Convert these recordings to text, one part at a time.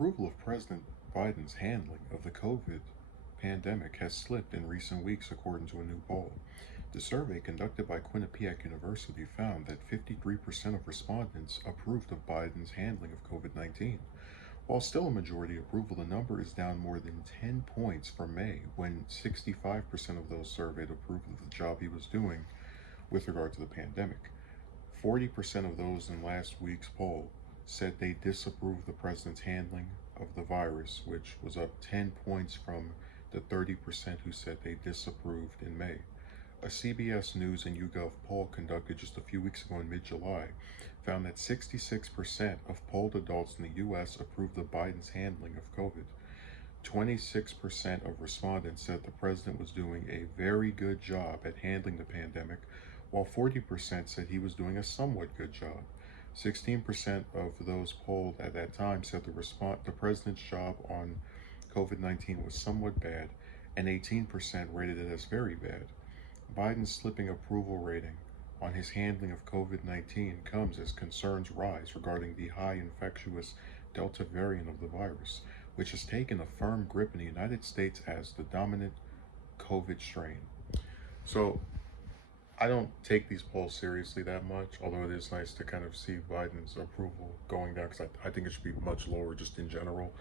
approval of President Biden's handling of the COVID pandemic has slipped in recent weeks, according to a new poll. The survey conducted by Quinnipiac University found that 53% of respondents approved of Biden's handling of COVID 19. While still a majority approval, the number is down more than 10 points from May, when 65% of those surveyed approved of the job he was doing with regard to the pandemic. 40% of those in last week's poll said they disapproved the president's handling of the virus, which was up 10 points from the 30% who said they disapproved in May. A CBS News and YouGov poll conducted just a few weeks ago in mid-July found that 66% of polled adults in the U.S. approved of Biden's handling of COVID. 26% of respondents said the president was doing a very good job at handling the pandemic, while 40% said he was doing a somewhat good job. 16% of those polled at that time said the president's job on COVID-19 was somewhat bad, and 18% rated it as very bad. Biden's slipping approval rating on his handling of COVID-19 comes as concerns rise regarding the high infectious Delta variant of the virus, which has taken a firm grip in the United States as the dominant COVID strain. So I don't take these polls seriously that much, although it is nice to kind of see Biden's approval going down, because I think it should be much lower just in general.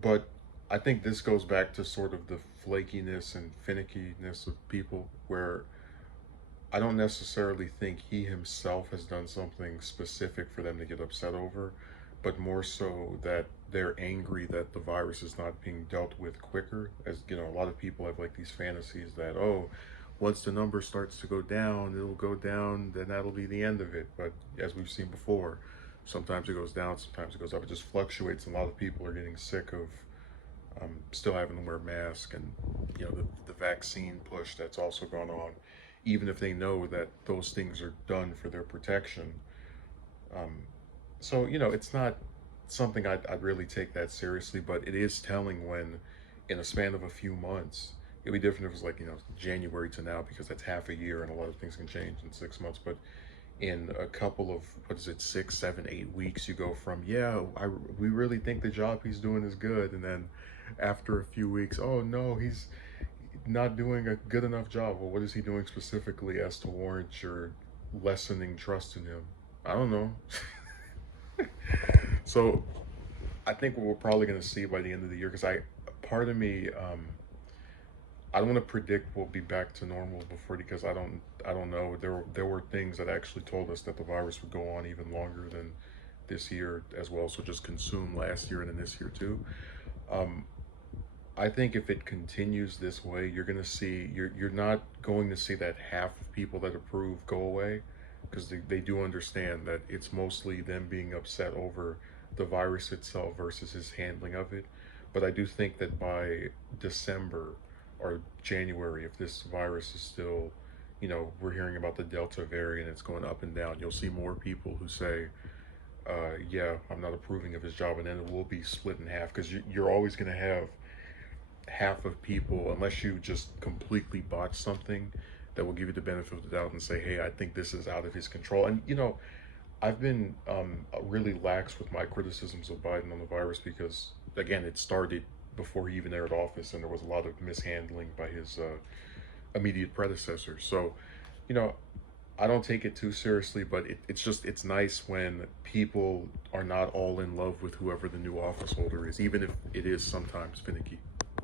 But I think this goes back to sort of the flakiness and finickiness of people, where I don't necessarily think he himself has done something specific for them to get upset over, but more so that they're angry that the virus is not being dealt with quicker. As you know, a lot of people have like these fantasies that, oh, once the number starts to go down, it'll go down, then that'll be the end of it. But as we've seen before, sometimes it goes down, sometimes it goes up. It just fluctuates, and a lot of people are getting sick of still having to wear masks, and you know, the vaccine push that's also gone on, even if they know that those things are done for their protection. So you know, it's not something I'd really take that seriously, but it is telling when, in a span of a few months, it'd be different if it was like, you know, January to now, because that's half a year and a lot of things can change in 6 months. But in a couple of, what is it, 6, 7, 8 weeks, you go from, yeah, we really think the job he's doing is good, and then after a few weeks, oh no, he's not doing a good enough job. Well, what is he doing specifically as to warrant your lessening trust in him? I don't know. So I think what we're probably going to see by the end of the year, because part of me, I don't want to predict we'll be back to normal before, because I don't know. There were things that actually told us that the virus would go on even longer than this year as well. So just consume last year and then this year too. I think if it continues this way, you're gonna see you're not going to see that half of people that approve go away, because they do understand that it's mostly them being upset over the virus itself versus his handling of it. But I do think that by December or January, if this virus is still, you know, we're hearing about the Delta variant, it's going up and down, you'll see more people who say, yeah, I'm not approving of his job, and then it will be split in half, because you're always going to have half of people, unless you just completely botch something, that will give you the benefit of the doubt and say, hey, I think this is out of his control. And you know, I've been really lax with my criticisms of Biden on the virus, because again, it started before he even entered office, and there was a lot of mishandling by his immediate predecessors. So you know, I don't take it too seriously, but it's nice when people are not all in love with whoever the new office holder is, even if it is sometimes finicky.